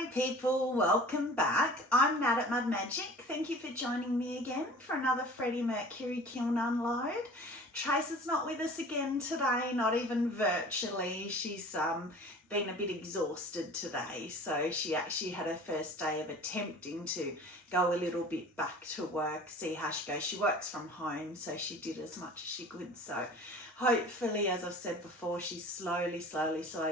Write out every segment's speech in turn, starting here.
Howdy people, welcome back. I'm Nat at Mud Magic. Thank you for joining me again for another Freddie Mercury kiln unload. Trace is not with us again today, not even virtually. She's been a bit exhausted today, so she actually had her first day of attempting to go a little bit back to work, see how she goes. She works from home, so she did as much as she could. So hopefully, as I've said before, she's slowly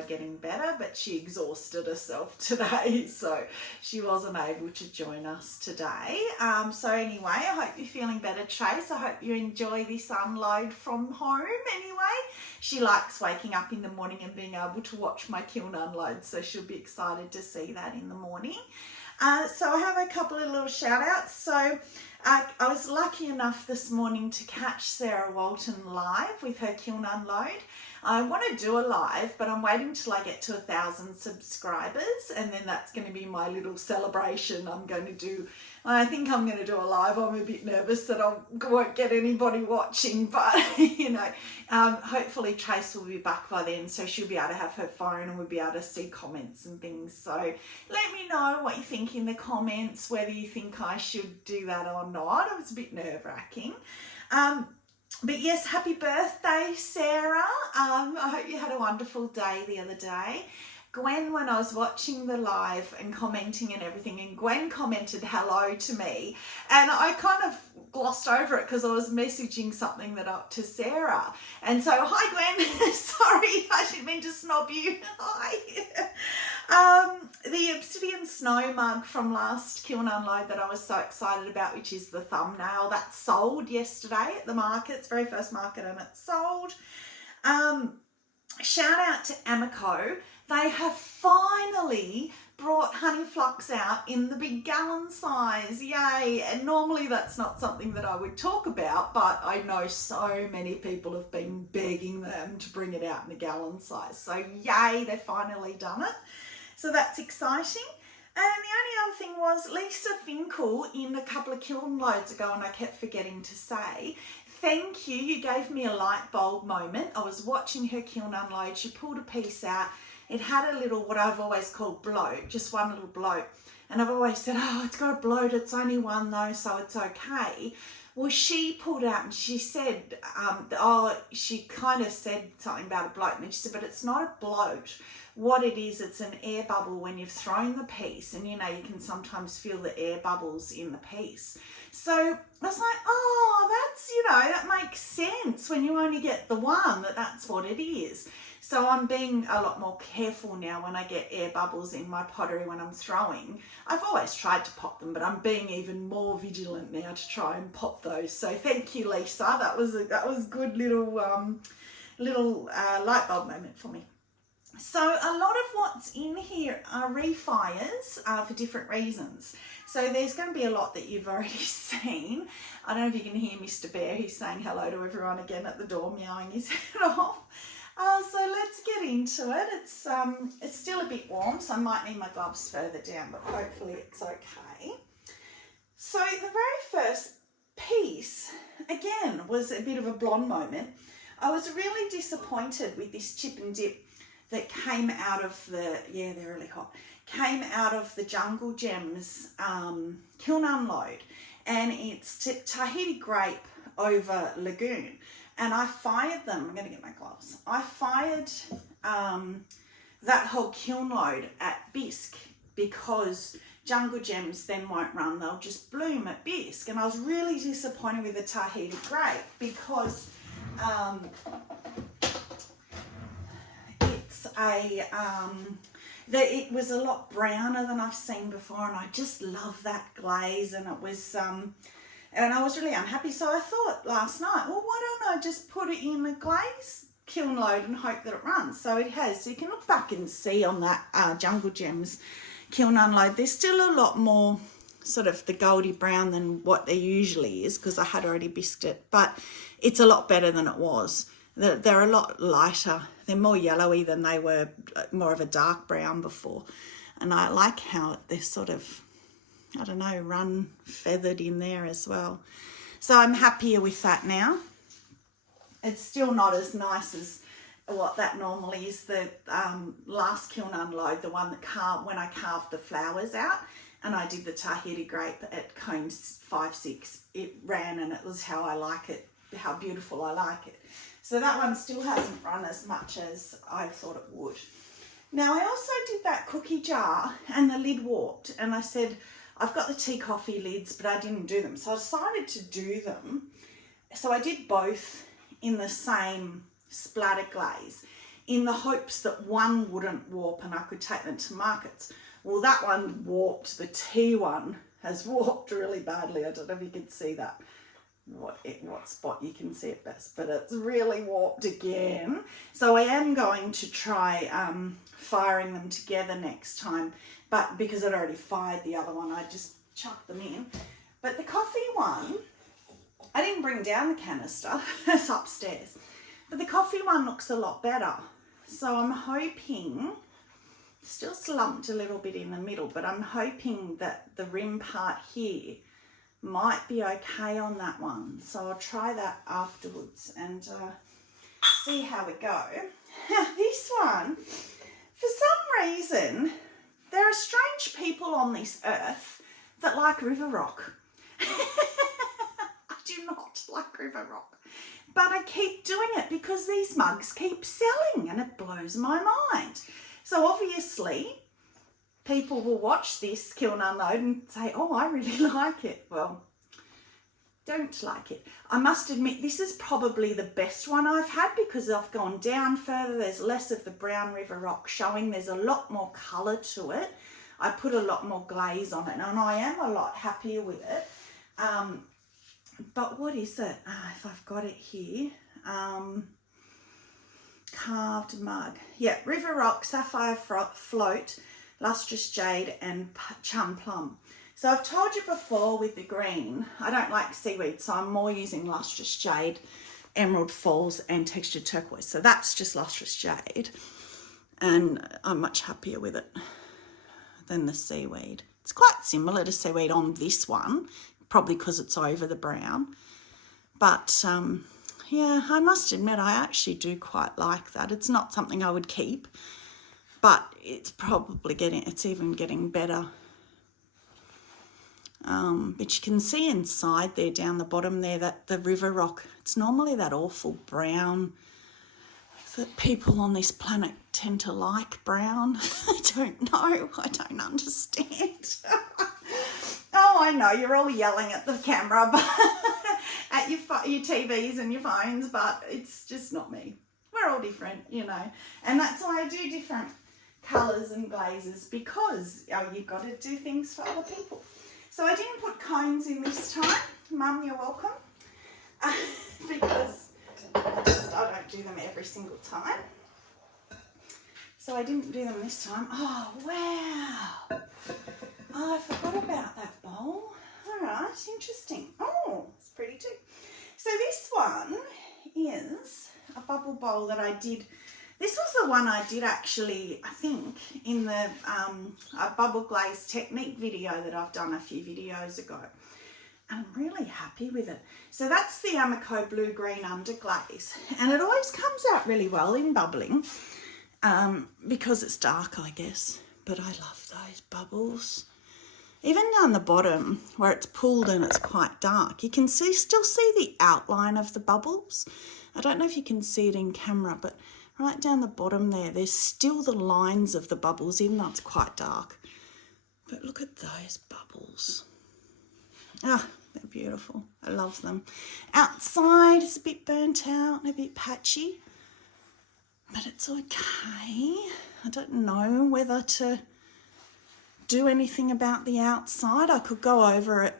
getting better, but she exhausted herself today, so she wasn't able to join us today. So anyway, I hope you're feeling better, Trace. I hope you enjoy this unload from home anyway. She likes waking up in the morning and being able to watch my kiln unload, so she'll be excited to see that in the morning. So I have a couple of little shout outs. So I was lucky enough this morning to catch Sarah Walton live with her kiln unload. I want to do a live, but I'm waiting till I get to 1,000 subscribers, and then that's going to be my little celebration I'm going to do. I think I'm going to do a live. I'm a bit nervous that I won't get anybody watching, but you know, hopefully Trace will be back by then, so she'll be able to have her phone and we'll be able to see comments and things. So let me know what you think in the comments, whether you think I should do that or not. It was a bit nerve-wracking. But yes, happy birthday, Sarah. I hope you had a wonderful day the other day. Gwen, when I was watching the live and commenting and everything, and Gwen commented hello to me, and I kind of glossed over it because I was messaging something that up to Sarah. And so, hi Gwen, sorry, I didn't mean to snob you. Hi. The obsidian snow mug from last kiln unload that I was so excited about, which is the thumbnail, that sold yesterday at the market. It's very first market and it sold. Shout out to Amaco. They have finally brought honey flux out in the big gallon size. Yay. And normally that's not something that I would talk about, but I know so many people have been begging them to bring it out in the gallon size. So yay, they've finally done it. So that's exciting. And the only other thing was Lisa Finkel in a couple of kiln loads ago, and I kept forgetting to say, thank you. You gave me a light bulb moment. I was watching her kiln unload. She pulled a piece out. It had a little, what I've always called bloat, just one little bloat. And I've always said, oh, it's got a bloat. It's only one though, so it's okay. Well, she pulled out and she said, she kind of said something about a bloat. And she said, but it's not a bloat. What it is, it's an air bubble when you've thrown the piece, and you know, you can sometimes feel the air bubbles in the piece. So I was like, oh, that's, you know, that makes sense when you only get the one, that's what it is. So I'm being a lot more careful now when I get air bubbles in my pottery when I'm throwing. I've always tried to pop them, but I'm being even more vigilant now to try and pop those. So thank you, Lisa. That was good little light bulb moment for me. So a lot of what's in here are refires for different reasons. So there's going to be a lot that you've already seen. I don't know if you can hear Mr. Bear. He's saying hello to everyone again at the door, meowing his head off. So let's get into it. It's still a bit warm, so I might need my gloves further down, but hopefully it's okay. So the very first piece, again, was a bit of a blonde moment. I was really disappointed with this chip and dip that came out of the, yeah, they're really hot, came out of the Jungle Gems kiln unload. And it's Tahiti grape over Lagoon. And I fired them, I'm gonna get my gloves. I fired that whole kiln load at bisque because Jungle Gems then won't run, they'll just bloom at bisque. And I was really disappointed with the Tahiti grape because it was a lot browner than I've seen before, and I just love that glaze, and it was and I was really unhappy. So I thought last night, well, why don't I just put it in a glaze kiln load and hope that it runs? So it has. So you can look back and see on that Jungle Gems kiln unload, there's still a lot more sort of the goldy brown than what there usually is because I had already bisqued it, but it's a lot better than it was. They're a lot lighter. They're more yellowy than they were, more of a dark brown before. And I like how they're sort of, I don't know, run feathered in there as well. So I'm happier with that now. It's still not as nice as what that normally is, the last kiln unload, the one that when I carved the flowers out, and I did the Tahiti grape at cones 5-6. It ran, and it was how I like it, how beautiful I like it. So that one still hasn't run as much as I thought it would. Now I also did that cookie jar and the lid warped, and I said, I've got the tea coffee lids, but I didn't do them. So I decided to do them. So I did both in the same splatter glaze in the hopes that one wouldn't warp and I could take them to markets. Well, that one warped. The tea one has warped really badly. I don't know if you can see that. What spot you can see it best, but it's really warped again. So I am going to try firing them together next time, but because I'd already fired the other one, I just chucked them in. But the coffee one, I didn't bring down the canister, it's upstairs, but the coffee one looks a lot better. So I'm hoping, still slumped a little bit in the middle, but I'm hoping that the rim part here might be okay on that one. So I'll try that afterwards and see how we go. Now this one, for some reason, there are strange people on this earth that like river rock. I do not like river rock, but I keep doing it because these mugs keep selling and it blows my mind. So obviously people will watch this kiln unload and say, oh, I really like it. Well, don't like it. I must admit, this is probably the best one I've had because I've gone down further. There's less of the brown river rock showing. There's a lot more colour to it. I put a lot more glaze on it and I am a lot happier with it. But what is it? If I've got it here. Carved mug. Yeah, river rock, sapphire float, lustrous jade and chum plum. So I've told you before with the green, I don't like seaweed, so I'm more using lustrous jade, emerald falls and textured turquoise. So that's just lustrous jade and I'm much happier with it than the seaweed. It's quite similar to seaweed on this one, probably because it's over the brown. But yeah, I must admit I actually do quite like that. It's not something I would keep, but it's probably it's even getting better. But you can see inside there, down the bottom there, that the river rock, it's normally that awful brown that people on this planet tend to like, brown. I don't know, I don't understand. Oh, I know, you're all yelling at the camera, but at your TVs and your phones, but it's just not me. We're all different, you know, and that's why I do different colours and glazes, because you've got to do things for other people. So I didn't put cones in this time. Mum, you're welcome. Because I don't do them every single time. So I didn't do them this time. Oh, wow. Oh, I forgot about that bowl. All right, interesting. Oh, it's pretty too. So this one is a bubble bowl that I did. This was the one I did actually, I think, in the a bubble glaze technique video that I've done a few videos ago. And I'm really happy with it. So that's the Amaco blue-green underglaze. And it always comes out really well in bubbling because it's dark, I guess. But I love those bubbles. Even down the bottom where it's pulled and it's quite dark, you can still see the outline of the bubbles. I don't know if you can see it in camera, but right down the bottom there, there's still the lines of the bubbles, even though it's quite dark. But look at those bubbles. Ah, they're beautiful. I love them. Outside is a bit burnt out and a bit patchy, but it's okay. I don't know whether to do anything about the outside. I could go over it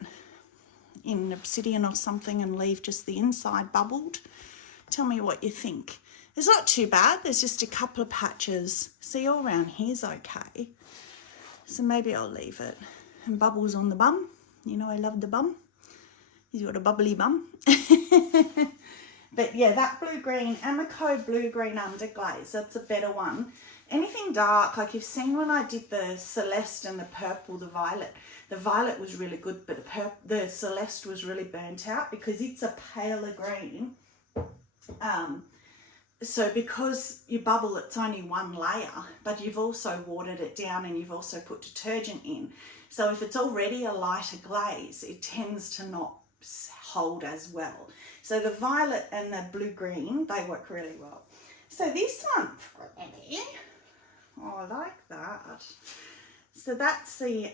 in obsidian or something and leave just the inside bubbled. Tell me what you think. It's not too bad. There's just a couple of patches. See, all around here's okay. So maybe I'll leave it. And bubbles on the bum. You know I love the bum. He's got a bubbly bum. But yeah, that blue-green, Amaco blue-green underglaze, that's a better one. Anything dark, like you've seen when I did the Celeste and the purple, the violet was really good, but the Celeste was really burnt out because it's a paler green. So because you bubble, it's only one layer, but you've also watered it down and you've also put detergent in. So if it's already a lighter glaze, it tends to not hold as well. So the violet and the blue-green, they work really well. So this one, oh, I like that. So that's the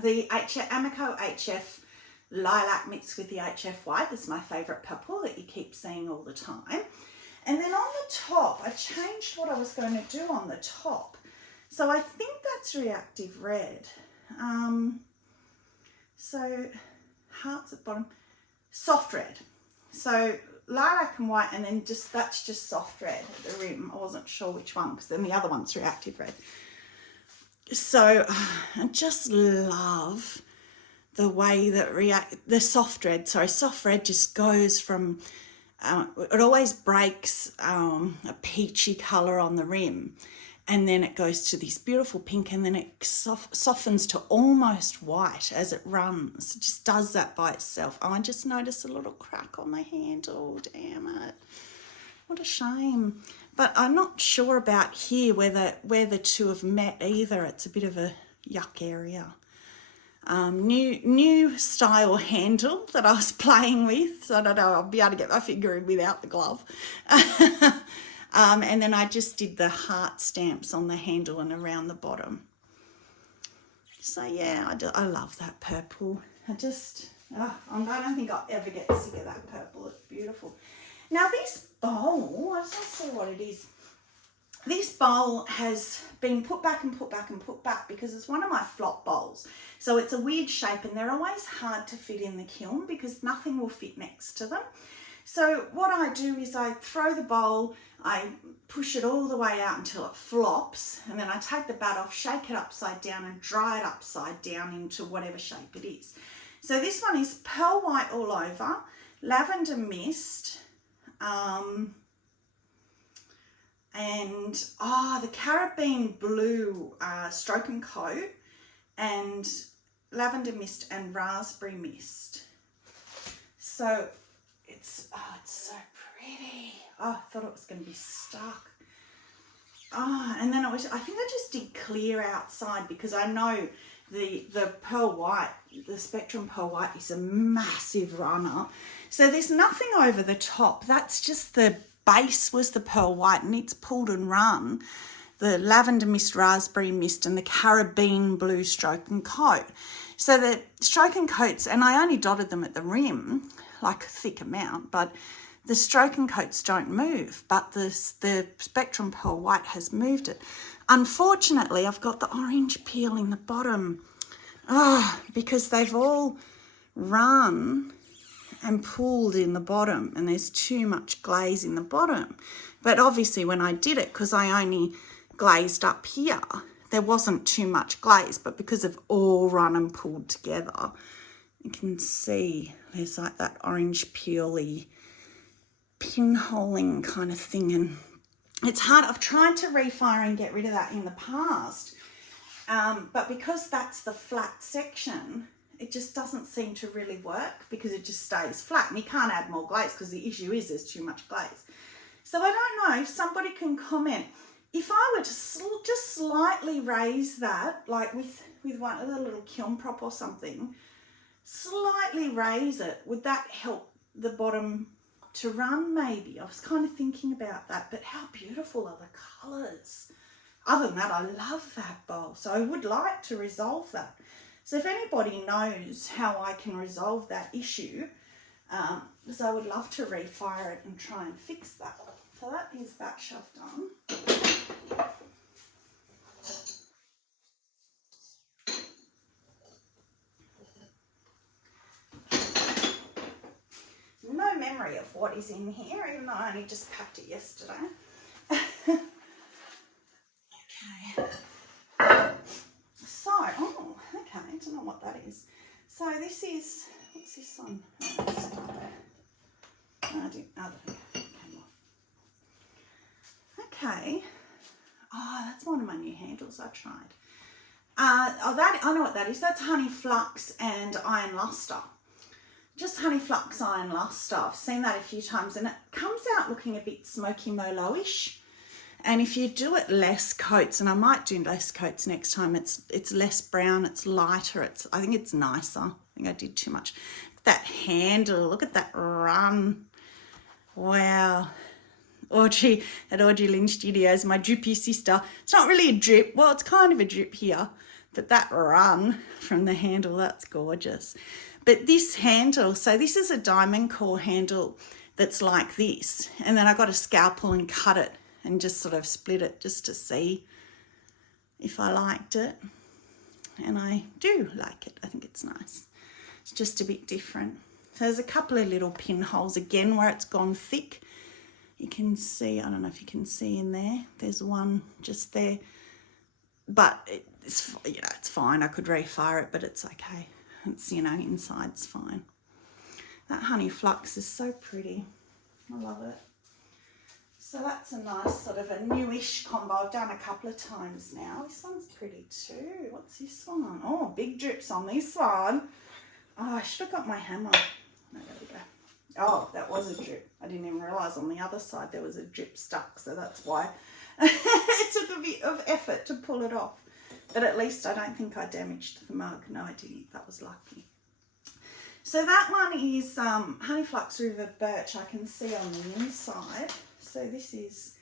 Amaco HF lilac mixed with the HF white. This is my favourite purple that you keep seeing all the time. And then on the top, I changed what I was going to do on the top. So I think that's reactive red. So hearts at bottom, soft red. So lilac and white, and then that's just soft red at the rim. I wasn't sure which one because then the other one's reactive red. So I just love the way that soft red just goes from, it always breaks a peachy colour on the rim, and then it goes to this beautiful pink, and then it softens to almost white as it runs. It just does that by itself. Oh, I just noticed a little crack on the handle, damn it. What a shame. But I'm not sure about here where the two have met either. It's a bit of a yuck area. New style handle that I was playing with. So I don't know, I'll be able to get my finger in without the glove. And then I just did the heart stamps on the handle and around the bottom. So yeah, I love that purple. I don't think I'll ever get sick of that purple. It's beautiful. Now this bowl, I just see what it is. This bowl has been put back and put back and put back because it's one of my flop bowls. So it's a weird shape and they're always hard to fit in the kiln because nothing will fit next to them. So what I do is I throw the bowl, I push it all the way out until it flops, and then I take the bat off, shake it upside down and dry it upside down into whatever shape it is. So this one is pearl white all over, lavender mist, and the Caribbean blue stroke and coat, and lavender mist and raspberry mist. So it's so pretty. Oh, I thought it was going to be stuck. Oh, and then I think I just did clear outside because I know the pearl white, the Spectrum pearl white is a massive runner. So there's nothing over the top. That's just the base was the pearl white and it's pulled and run. The lavender mist, raspberry mist and the Caribbean blue stroke and coat. So the stroke and coats, and I only dotted them at the rim, like a thick amount, but the stroke and coats don't move, but the Spectrum pearl white has moved it. Unfortunately, I've got the orange peel in the bottom, because they've all run and pulled in the bottom and there's too much glaze in the bottom. But obviously when I did it, because I only glazed up here, there wasn't too much glaze, but because of all run and pulled together, you can see there's like that orange peely pinholing kind of thing, and it's hard. I've tried to refire and get rid of that in the past, but because that's the flat section, it just doesn't seem to really work because it just stays flat and you can't add more glaze because the issue is there's too much glaze. So I don't know if somebody can comment. If I were to just slightly raise that, like with one of the little kiln prop or something, slightly raise it, would that help the bottom to run maybe? I was kind of thinking about that, but how beautiful are the colours? Other than that, I love that bowl. So I would like to resolve that. So if anybody knows how I can resolve that issue, so I would love to refire it and try and fix that. So that is that shelf done. No memory of what is in here, even though I only just packed it yesterday. Okay. So, okay, I don't know what that is. So this is, what's this one? Okay. Oh, that's one of my new handles I tried. I know what that is. That's honey flux and iron luster. just Honey Flux Iron Luster. I've seen that a few times and it comes out looking a bit smoky Merlot-ish. And if you do it less coats, and I might do less coats next time, it's less brown, it's lighter, I think it's nicer. I think I did too much. That handle, look at that run. Wow. Audrey at Audrey Lynn Studios, my drippy sister. It's not really a drip. Well, it's kind of a drip here, but that run from the handle, that's gorgeous. But this handle, so this is a diamond core handle that's like this. And then I got a scalpel and cut it and just sort of split it just to see if I liked it. And I do like it. I think it's nice. It's just a bit different. So there's a couple of little pinholes again where it's gone thick. You can see, I don't know if you can see in there, there's one just there, but it's, you know, it's fine. I could refire it, but it's okay. It's, you know, inside's fine. That Honey Flux is so pretty. I love it. So that's a nice sort of a newish combo. I've done a couple of times now. This one's pretty too. What's this one? Oh, big drips on this one. Oh, I should have got my hammer. Oh, there we go. Oh, that was a drip. I didn't even realise on the other side there was a drip stuck, so that's why it took a bit of effort to pull it off. But at least I don't think I damaged the mug. No, I didn't. That was lucky. So that one is Honey Flux River Birch, I can see on the inside. So this is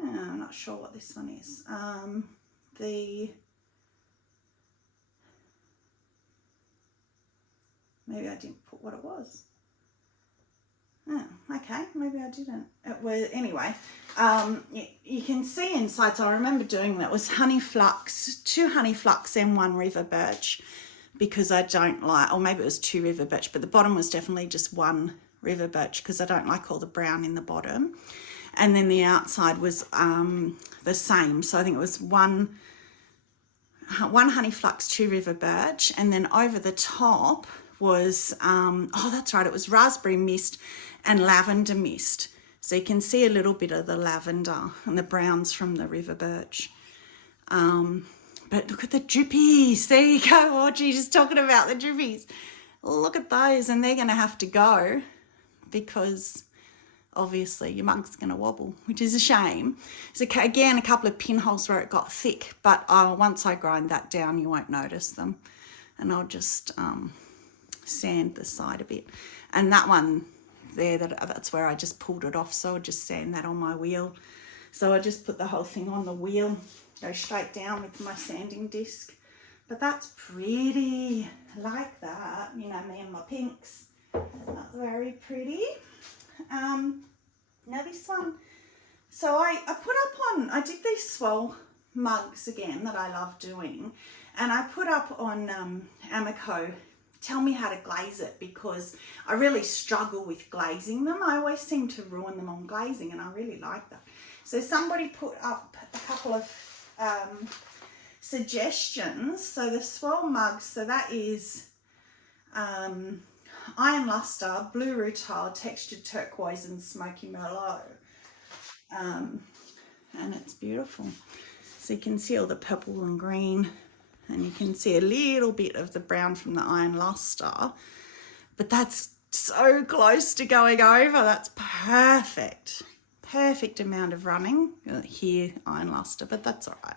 I'm not sure what this one is. Maybe I didn't put what it was. Oh, okay, maybe I didn't. It was, anyway, you can see inside, so I remember doing that. It was Honey Flux, 2 Honey Flux and 1 River Birch, because I don't like, or maybe it was 2 River Birch, but the bottom was definitely just 1 River Birch because I don't like all the brown in the bottom. And then the outside was the same. So I think it was one Honey Flux, 2 River Birch, and then over the top was, oh, that's right, it was Raspberry Mist and Lavender Mist. So you can see a little bit of the lavender and the browns from the River Birch. But look at the drippies. There you go, Audrey, just talking about the drippies. Look at those, and they're going to have to go because obviously your mug's going to wobble, which is a shame. So again, a couple of pinholes where it got thick, but once I grind that down, you won't notice them. And I'll just sand the side a bit. And that one there, that's where I just pulled it off, so I'll just sand that on my wheel. So I just put the whole thing on the wheel, go straight down with my sanding disc. But that's pretty. I like that. You know, me and my pinks. That's very pretty. Now this one, so I put up on, I did these swell mugs again that I love doing, and I put up on Amaco, tell me how to glaze it, because I really struggle with glazing them. I always seem to ruin them on glazing, and I really like that. So somebody put up a couple of suggestions. So the swell mugs, so that is Iron Luster, Blue Rutile, Textured Turquoise and Smoky Merlot. And it's beautiful. So you can see all the purple and green, and you can see a little bit of the brown from the Iron Luster. But that's so close to going over. That's perfect. Perfect amount of running. Here, Iron Luster, but that's all right.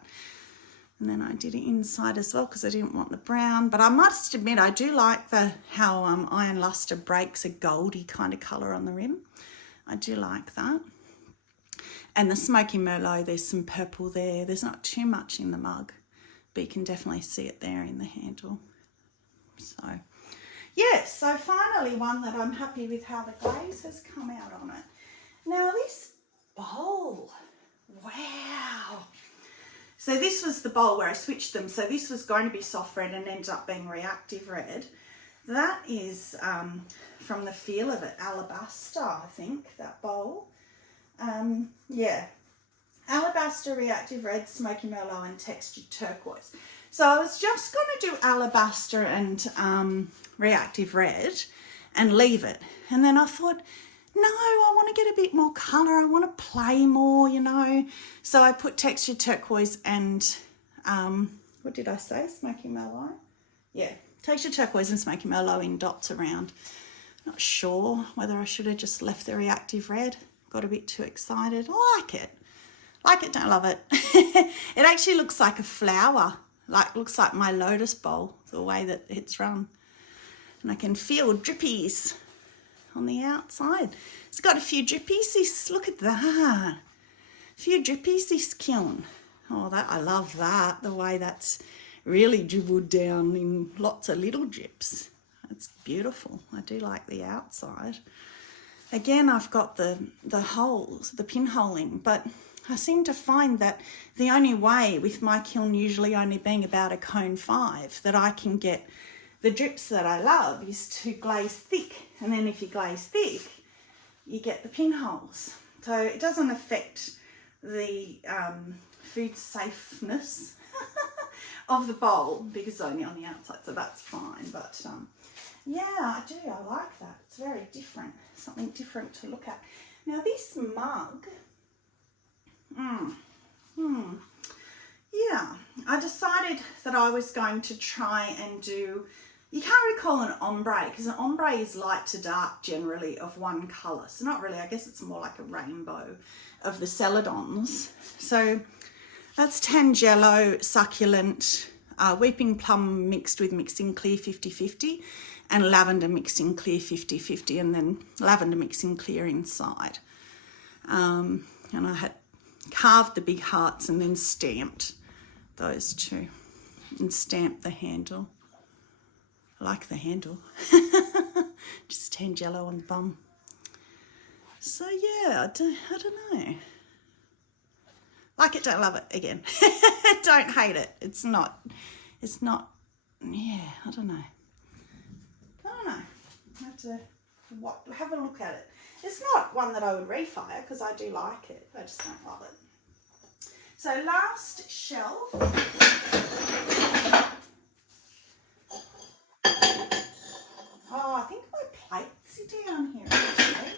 And then I did it inside as well because I didn't want the brown. But I must admit, I do like how Iron Luster breaks a goldy kind of colour on the rim. I do like that. And the Smoky Merlot, there's some purple there. There's not too much in the mug, but you can definitely see it there in the handle. So, yeah, so finally one that I'm happy with how the glaze has come out on it. Now this bowl, wow. So this was the bowl where I switched them. So this was going to be soft red and ended up being reactive red. That is from the feel of it, alabaster, I think, that bowl. Yeah, alabaster, reactive red, smoky merlot and textured turquoise. So I was just going to do alabaster and reactive red and leave it. And then I thought, no, I want to get a bit more colour. I want to play more, you know. So I put textured turquoise and, what did I say? Smoky Mallow? Yeah, textured turquoise and Smoky Mallow in dots around. Not sure whether I should have just left the reactive red. Got a bit too excited. I like it. Like it, don't love it. It actually looks like a flower. Looks like my lotus bowl, the way that it's run. And I can feel drippies on the outside. It's got a few drippies. Look at that. A few drippies, this kiln. Oh, I love that. The way that's really dribbled down in lots of little drips. It's beautiful. I do like the outside. Again, I've got the holes, the pinholing, but I seem to find that the only way, with my kiln usually only being about a cone 5, that I can get the drips that I love is to glaze thick. And then if you glaze thick, you get the pinholes. So it doesn't affect the food safeness of the bowl because it's only on the outside, so that's fine. But yeah, I do. I like that. It's very different. Something different to look at. Now this mug, yeah, I decided that I was going to try and do, you can't really call an ombre because an ombre is light to dark generally of one colour. So not really, I guess it's more like a rainbow of the celadons. So that's Tangelo, Succulent, Weeping Plum mixed with Mixing Clear 50-50 and Lavender Mixing Clear 50-50 and then Lavender Mixing Clear inside. And I had carved the big hearts and then stamped those two and stamped the handle. I like the handle. Just Tangelo on the bum. So yeah, I don't know. Like it, don't love it. Again, don't hate it. It's not, yeah, I don't know. I have to have a look at it. It's not one that I would refire because I do like it. I just don't love it. So last shelf. Oh, I think my plates are down here actually.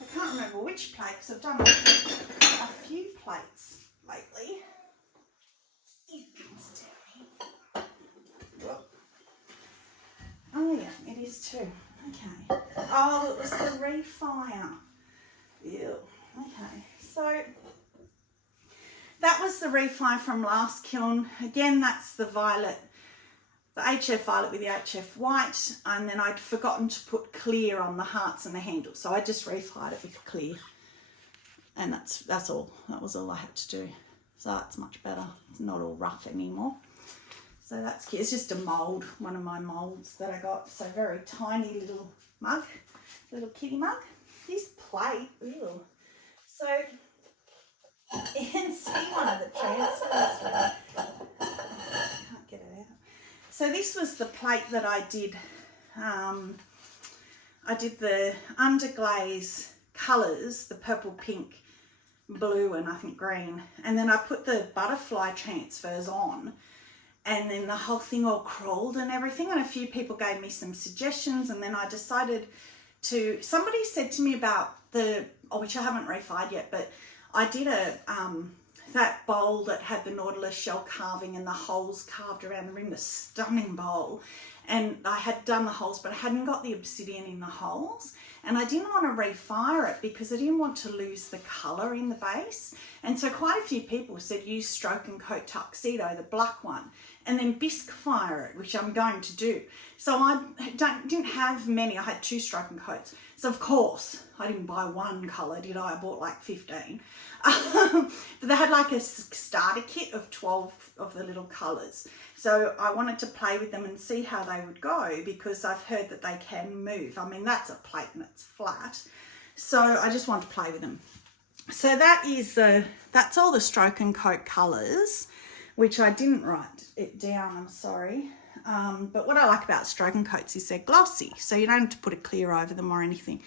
I can't remember which plates. I've done a few plates lately. Oh yeah, it is too. Okay. Oh, it was the refire. Ew. Okay. So that was the refire from last kiln. Again, that's the violet, the HF violet with the HF white, and then I'd forgotten to put clear on the hearts and the handle, so I just refired it with clear, and that's all. That was all I had to do. So it's much better. It's not all rough anymore. So that's cute. It's just a mould, one of my moulds that I got. So very tiny little mug, little kitty mug. This plate, ew. So you can see one of the transfers. Can't get it out. So this was the plate that I did. I did the underglaze colours, the purple, pink, blue and I think green. And then I put the butterfly transfers on. And then the whole thing all crawled and everything, and a few people gave me some suggestions, and then I decided to, somebody said to me about which I haven't refired yet, but I did that bowl that had the nautilus shell carving and the holes carved around the rim, the stunning bowl, and I had done the holes, but I hadn't got the obsidian in the holes, and I didn't want to refire it because I didn't want to lose the colour in the base. And so quite a few people said use Stroke and Coat Tuxedo, the black one, and then bisque fire it, which I'm going to do. So I didn't have many. I had 2 Stroke and Coats. So of course, I didn't buy one colour, did I? I bought like 15. But they had like a starter kit of 12 of the little colours. So I wanted to play with them and see how they would go because I've heard that they can move. I mean, that's a plate and it's flat. So I just want to play with them. So that's all the Stroke and Coat colours, which I didn't write it down, I'm sorry. But what I like about Stroke and Coats is they're glossy, so you don't have to put a clear over them or anything.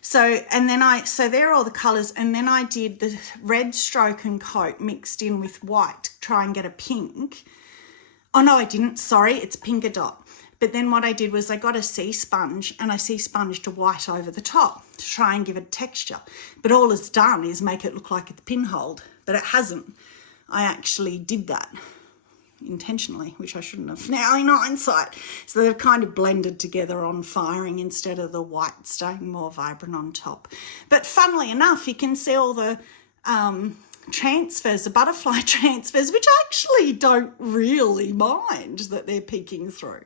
So they're all the colours, and then I did the red Stroke and Coat mixed in with white to try and get a pink. Oh no, I didn't, sorry, it's Pinka Dot. But then what I did was I got a sea sponge and I sea sponged white over the top to try and give it texture. But all it's done is make it look like it's pinholed, but it hasn't. I actually did that intentionally, which I shouldn't have now in hindsight. So they've kind of blended together on firing instead of the white staying more vibrant on top. But funnily enough, you can see all the transfers, the butterfly transfers, which I actually don't really mind that they're peeking through.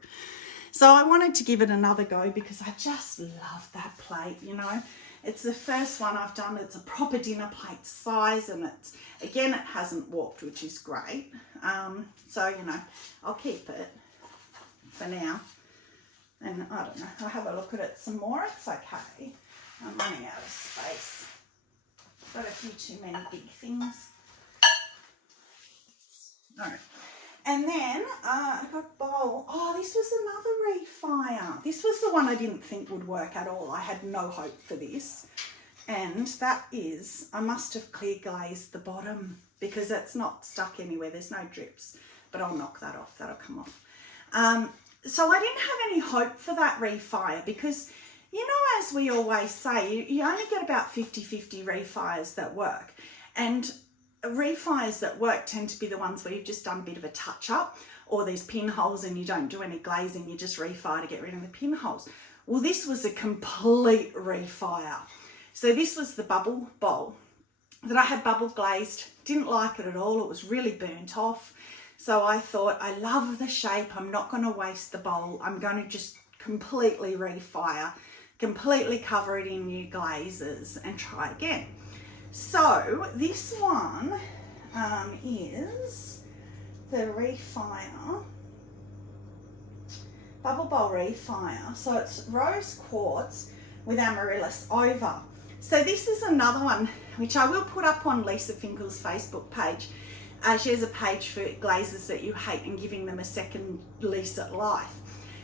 So I wanted to give it another go because I just love that plate, you know. It's the first one I've done. It's a proper dinner plate size, and it's, again, it hasn't warped, which is great. So, you know, I'll keep it for now. And I don't know, I'll have a look at it some more. It's okay. I'm running out of space. Got a few too many big things. All right. And then I got bowl. Oh, this was another refire. This was the one I didn't think would work at all. I had no hope for this. And that is, I must have clear glazed the bottom because it's not stuck anywhere. There's no drips, but I'll knock that off. That'll come off. So I didn't have any hope for that refire because, you know, as we always say, you only get about 50-50 refires that work. And refires that work tend to be the ones where you've just done a bit of a touch up, or there's pinholes and you don't do any glazing, you just refire to get rid of the pinholes. Well, this was a complete refire. So this was the bubble bowl that I had bubble glazed. Didn't like it at all. It was really burnt off. So I thought, I love the shape. I'm not going to waste the bowl. I'm going to just completely refire, completely cover it in new glazes and try again. So this one is the refire, bubble bowl refire. So it's rose quartz with amaryllis over. So this is another one which I will put up on Lisa Finkel's Facebook page. She has a page for glazes that you hate and giving them a second lease at life.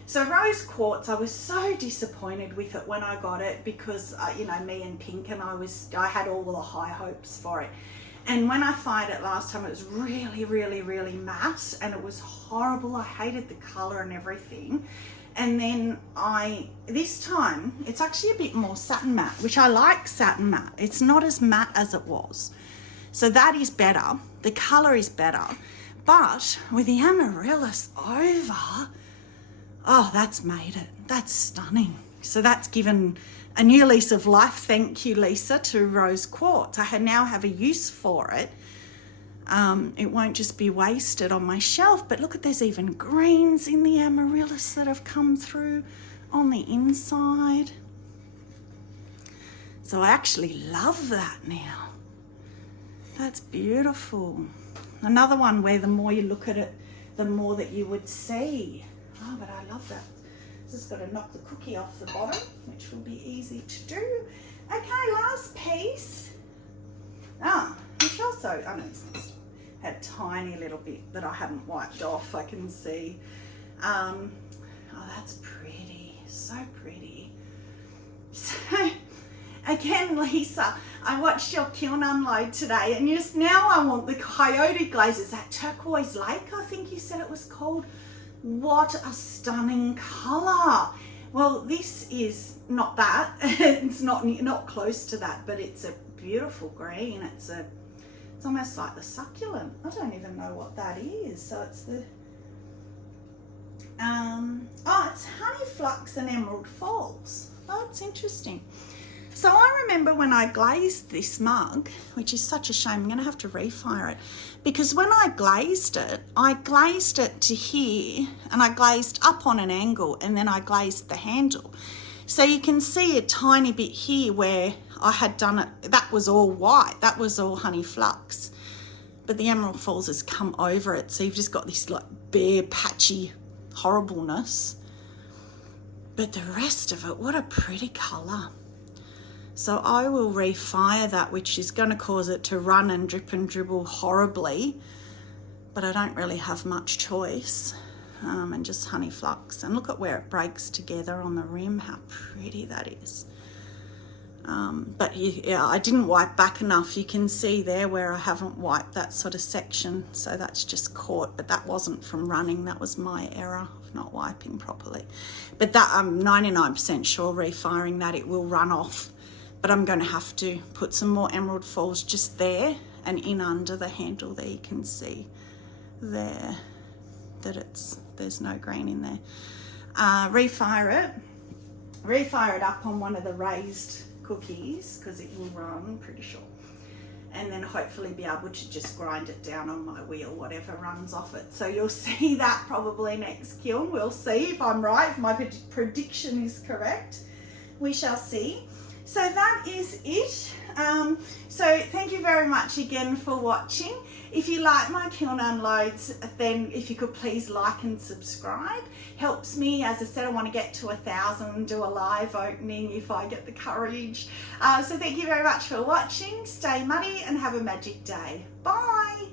So rose quartz, I was so disappointed with it when I got it because, you know, me and Pink, and I had all the high hopes for it. And when I fired it last time, it was really, really, really matte, and it was horrible. I hated the colour and everything. And then this time, it's actually a bit more satin matte, which I like satin matte. It's not as matte as it was. So that is better. The colour is better. But with the amaryllis over, oh, that's made it. That's stunning. So that's given a new lease of life. Thank you, Lisa, to rose quartz. I now have a use for it. It won't just be wasted on my shelf, but look at, there's even greens in the amaryllis that have come through on the inside. So I actually love that now. That's beautiful. Another one where the more you look at it, the more that you would see. Oh, but I love that. Just got to knock the cookie off the bottom, which will be easy to do. Okay, last piece. Which also, I know this had a tiny little bit that I hadn't wiped off, I can see. Oh, that's pretty, so pretty. So, again, Lisa, I watched your kiln unload today, and just now I want the coyote glazes, that turquoise lake, I think you said it was called. What a stunning colour. Well, this is not that. It's not close to that, but it's a beautiful green. It's almost like the succulent. I don't even know what that is. So it's the it's honey flux and emerald falls. Oh, it's interesting. So I remember when I glazed this mug, which is such a shame, I'm going to have to refire it, because when I glazed it to here, and I glazed up on an angle, and then I glazed the handle. So you can see a tiny bit here where I had done it, that was all white, that was all honey flux. But the emerald falls has come over it, so you've just got this like bare patchy horribleness. But the rest of it, what a pretty colour. So I will refire that, which is going to cause it to run and drip and dribble horribly, but I don't really have much choice. And just honey flux. And look at where it breaks together on the rim, how pretty that is. But yeah, I didn't wipe back enough. You can see there where I haven't wiped that sort of section, so that's just caught, but that wasn't from running, that was my error of not wiping properly. But that I'm 99% sure refiring that it will run off, but I'm going to have to put some more emerald falls just there and in under the handle there. You can see there that there's no green in there. Refire it up on one of the raised cookies because it will run, pretty sure, and then hopefully be able to just grind it down on my wheel, whatever runs off it. So you'll see that probably next kiln. We'll see if I'm right, if my prediction is correct. We shall see. So that is it. So thank you very much again for watching. If you like my kiln unloads, then if you could please like and subscribe. Helps me. As I said, I want to get to 1,000 and do a live opening if I get the courage. So thank you very much for watching. Stay muddy and have a magic day. Bye.